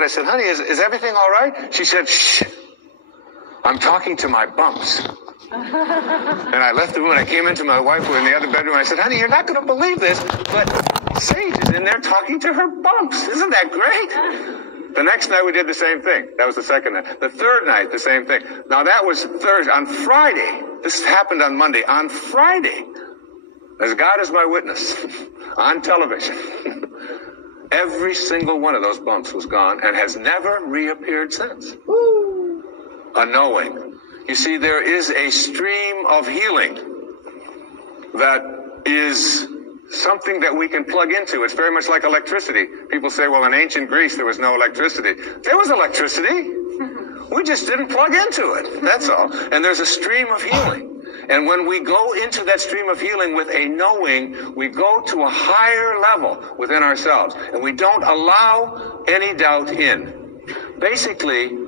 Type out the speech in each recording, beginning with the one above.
I said, honey, is everything all right? She said, shh, I'm talking to my bumps. And I left the room and I came into my wife who was in the other bedroom. I said, honey, you're not going to believe this, but Sage is in there talking to her bumps. Isn't that great? The next night we did the same thing. That was the second night. The third night, the same thing. Now that was Thursday. On Friday, this happened on Monday. On Friday, as God is my witness, on television, every single one of those bumps was gone and has never reappeared since. Woo. A knowing. You see, there is a stream of healing that is something that we can plug into. It's very much like electricity. People say, well, in ancient Greece, there was no electricity. There was electricity. We just didn't plug into it. That's all. And there's a stream of healing. And when we go into that stream of healing with a knowing, we go to a higher level within ourselves. And we don't allow any doubt in. Basically,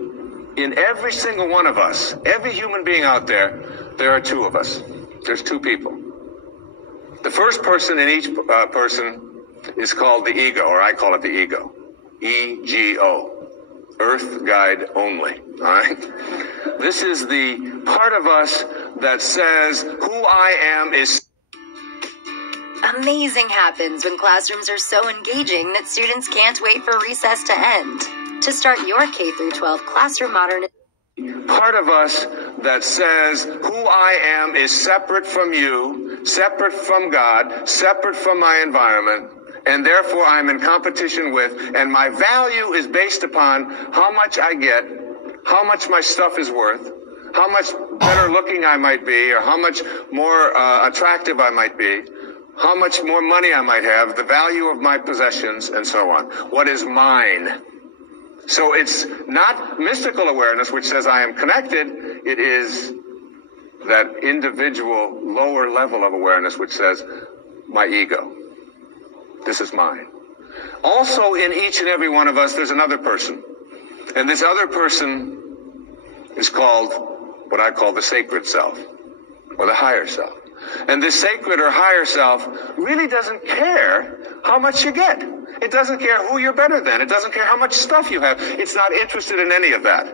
in every single one of us, every human being out there, there are two of us. There's two people. The first person in each person is called the ego, or I call it the ego. E-G-O. Earth guide only. All right? This is the part of us that says who I am is. Amazing happens when classrooms are so engaging that students can't wait for recess to end. To start your K-12 classroom modernization. Part of us that says who I am is separate from you, separate from God, separate from my environment, and therefore I'm in competition with, and my value is based upon how much I get, how much my stuff is worth, how much better looking I might be, or how much more attractive I might be, how much more money I might have, the value of my possessions, and so on. What is mine? So it's not mystical awareness, which says I am connected. It is that individual lower level of awareness, which says my ego. This is mine. Also, in each and every one of us, there's another person. And this other person is called what I call the sacred self, or the higher self. And this sacred or higher self really doesn't care how much you get. It doesn't care who you're better than. It doesn't care how much stuff you have. It's not interested in any of that.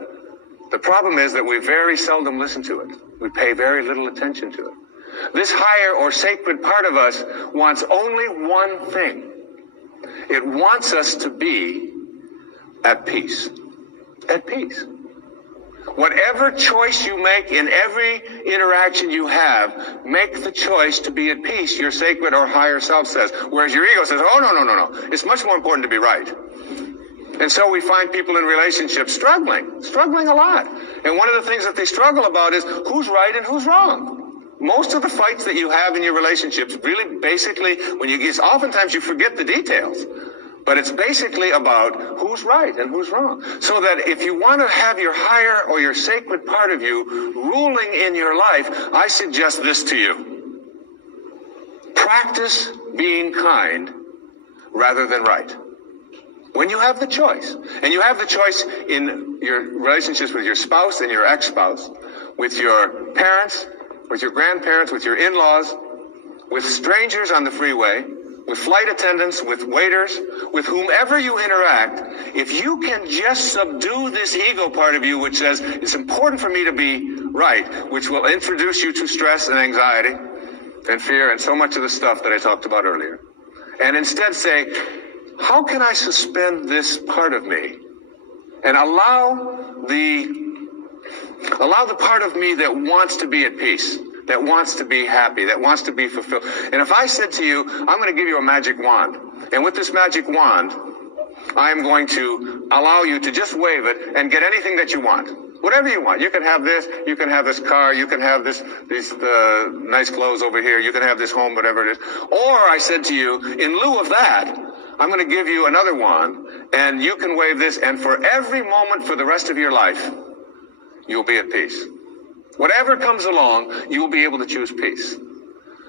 The problem is that we very seldom listen to it. We pay very little attention to it. This higher or sacred part of us wants only one thing. It wants us to be at peace. At peace. Whatever choice you make in every interaction you have, make the choice to be at peace, your sacred or higher self says. Whereas your ego says, oh, no. It's much more important to be right. And so we find people in relationships struggling a lot. And one of the things that they struggle about is who's right and who's wrong. Most of the fights that you have in your relationships really basically, oftentimes you forget the details. But it's basically about who's right and who's wrong. So that if you want to have your higher or your sacred part of you ruling in your life, I suggest this to you. Practice being kind rather than right. When you have the choice, and you have the choice in your relationships with your spouse and your ex-spouse, with your parents, with your grandparents, with your in-laws, with strangers on the freeway, with flight attendants, with waiters, with whomever you interact, if you can just subdue this ego part of you which says, it's important for me to be right, which will introduce you to stress and anxiety and fear and so much of the stuff that I talked about earlier. And instead say, how can I suspend this part of me and allow the part of me that wants to be at peace, that wants to be happy, that wants to be fulfilled. And if I said to you, I'm going to give you a magic wand, and with this magic wand, I'm going to allow you to just wave it and get anything that you want. Whatever you want. You can have this, you can have this car, you can have these nice clothes over here, you can have this home, whatever it is. Or I said to you, in lieu of that, I'm going to give you another wand, and you can wave this, and for every moment for the rest of your life, you'll be at peace. Whatever comes along, you will be able to choose peace.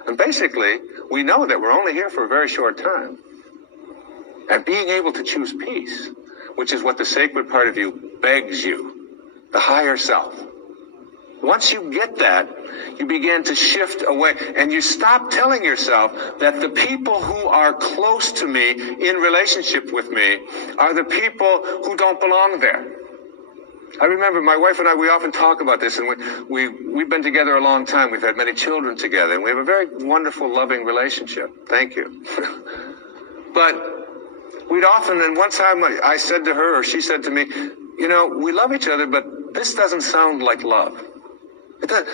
And basically, we know that we're only here for a very short time. And being able to choose peace, which is what the sacred part of you begs you, the higher self. Once you get that, you begin to shift away, and you stop telling yourself that the people who are close to me in relationship with me are the people who don't belong there. I remember my wife and I, we often talk about this, and we've been together a long time. We've had many children together, and we have a very wonderful, loving relationship. Thank you. But we'd often, and one time I said to her, or she said to me, you know, we love each other, but this doesn't sound like love.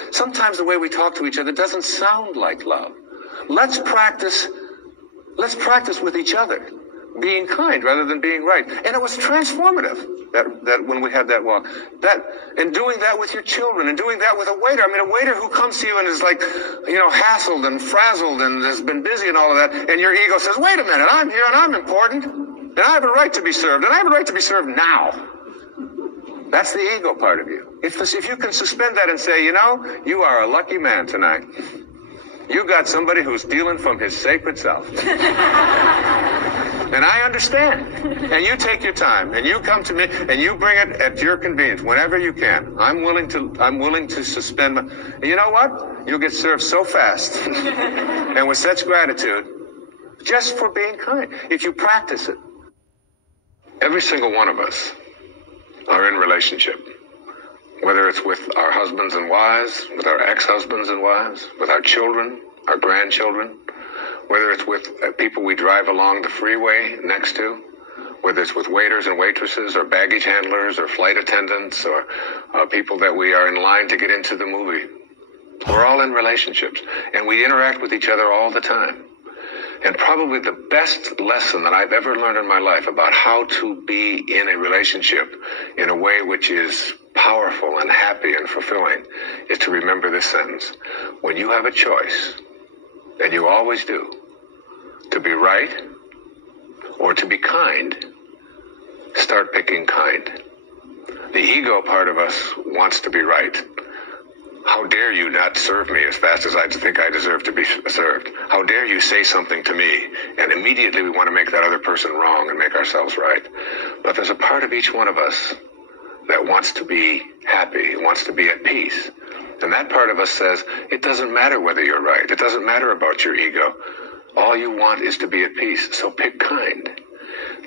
Sometimes the way we talk to each other doesn't sound like love. Let's practice with each other, being kind rather than being right. And it was transformative that when we had that walk, and doing that with your children, and doing that with a waiter. I mean, a waiter who comes to you and is like, you know, hassled and frazzled and has been busy and all of that, and your ego says, wait a minute, I'm here and I'm important, and I have a right to be served, and I have a right to be served now. That's the ego part of you. If you can suspend that and say, you know, you are a lucky man tonight. You got somebody who's dealing from his sacred self. And I understand. And you take your time, and you come to me, and you bring it at your convenience, whenever you can. I'm willing to suspend my... And you know what? You'll get served so fast, and with such gratitude, just for being kind, if you practice it. Every single one of us are in relationship, whether it's with our husbands and wives, with our ex-husbands and wives, with our children, our grandchildren, whether it's with people we drive along the freeway next to, whether it's with waiters and waitresses or baggage handlers or flight attendants or people that we are in line to get into the movie. We're all in relationships, and we interact with each other all the time. And probably the best lesson that I've ever learned in my life about how to be in a relationship in a way which is powerful and happy and fulfilling is to remember this sentence. When you have a choice, and you always do, to be right or to be kind, start picking kind. The ego part of us wants to be right. How dare you not serve me as fast as I think I deserve to be served? How dare you say something to me? And immediately we want to make that other person wrong and make ourselves right. But there's a part of each one of us that wants to be happy, wants to be at peace. And that part of us says, it doesn't matter whether you're right. It doesn't matter about your ego. All you want is to be at peace. So pick kind.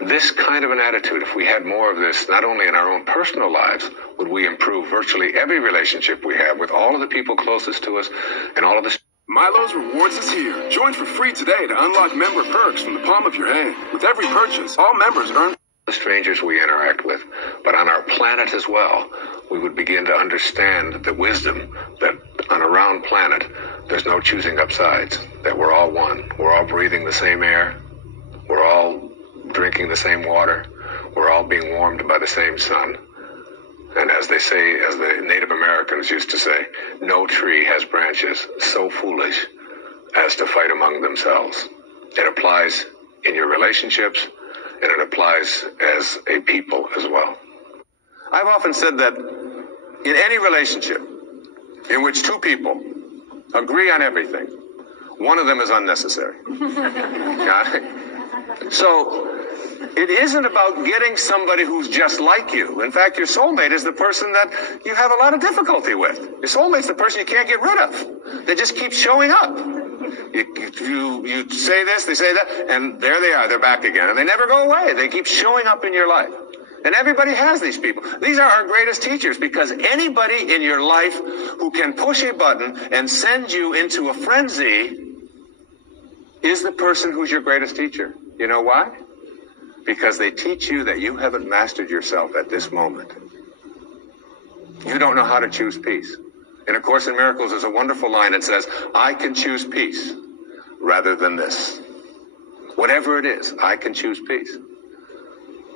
This kind of an attitude, if we had more of this, not only in our own personal lives, would we improve virtually every relationship we have with all of the people closest to us and all of the... Milo's Rewards is here. Join for free today to unlock member perks from the palm of your hand. With every purchase, all members earn... The strangers we interact with, but on our planet as well, we would begin to understand the wisdom that on a round planet, there's no choosing up sides, that we're all one. We're all breathing the same air. We're all drinking the same water. We're all being warmed by the same sun. And as they say, as the Native Americans used to say, no tree has branches so foolish as to fight among themselves. It applies in your relationships, and it applies as a people as well. I've often said that in any relationship in which two people agree on everything, one of them is unnecessary. Got it? So it isn't about getting somebody who's just like you. In fact, your soulmate is the person that you have a lot of difficulty with. Your soulmate's the person you can't get rid of. They just keep showing up. You say this, they say that, and there they are, they're back again. And they never go away. They keep showing up in your life. And everybody has these people. These are our greatest teachers, because anybody in your life who can push a button and send you into a frenzy is the person who's your greatest teacher. You know why? Because they teach you that you haven't mastered yourself at this moment. You don't know how to choose peace. In A Course in Miracles, there's a wonderful line that says, I can choose peace rather than this. Whatever it is, I can choose peace.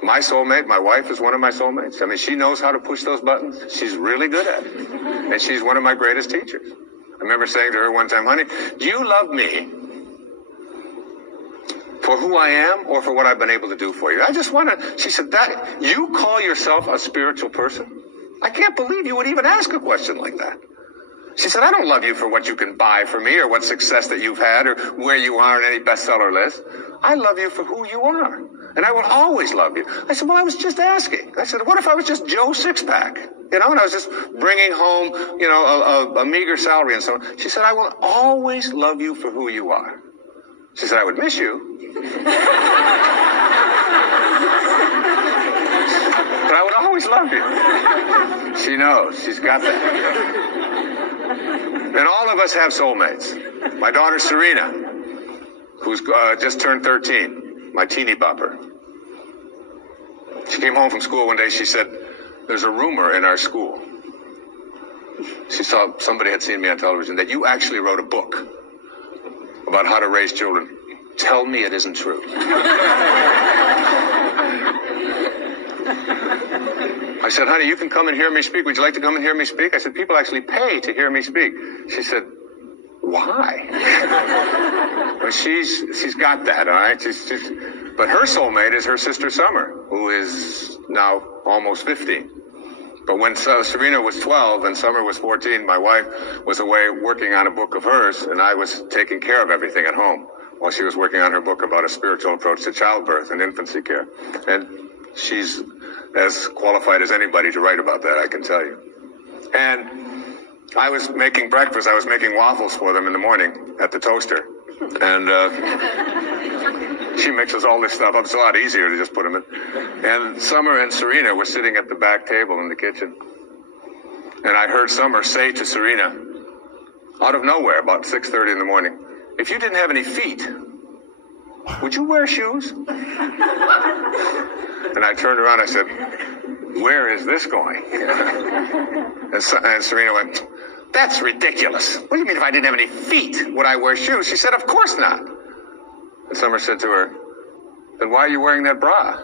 My soulmate, my wife, is one of my soulmates. I mean, she knows how to push those buttons. She's really good at it. And she's one of my greatest teachers. I remember saying to her one time, honey, do you love me for who I am or for what I've been able to do for you? I just want to, she said, that you call yourself a spiritual person? I can't believe you would even ask a question like that. She said, I don't love you for what you can buy for me or what success that you've had or where you are in any bestseller list. I love you for who you are. And I will always love you. I said, well, I was just asking. I said, what if I was just Joe Sixpack? You know, and I was just bringing home, you know, a meager salary and so on. She said, I will always love you for who you are. She said, I would miss you. But I would always love you. She knows. She's got that. And all of us have soulmates. My daughter, Serena, who's just turned 13, my teeny bopper. She came home from school one day. She said, there's a rumor in our school. She saw somebody had seen me on television that you actually wrote a book about how to raise children. Tell me it isn't true. I said, honey, you can come and hear me speak. Would you like to come and hear me speak? I said, people actually pay to hear me speak. She said, why? Well, she's got that, all right? But her soulmate is her sister Summer, who is now almost 15. But when Serena was 12 and Summer was 14, my wife was away working on a book of hers, and I was taking care of everything at home while she was working on her book about a spiritual approach to childbirth and infancy care. And she's as qualified as anybody to write about that, I can tell you. And I was making breakfast. I was making waffles for them in the morning at the toaster. And she mixes all this stuff up. It's a lot easier to just put them in. And Summer and Serena were sitting at the back table in the kitchen. And I heard Summer say to Serena, out of nowhere, about 6:30 in the morning, if you didn't have any feet, would you wear shoes? And I turned around, I said, where is this going? And Serena went, that's ridiculous. What do you mean if I didn't have any feet, would I wear shoes? She said, of course not. And Summer said to her, then why are you wearing that bra?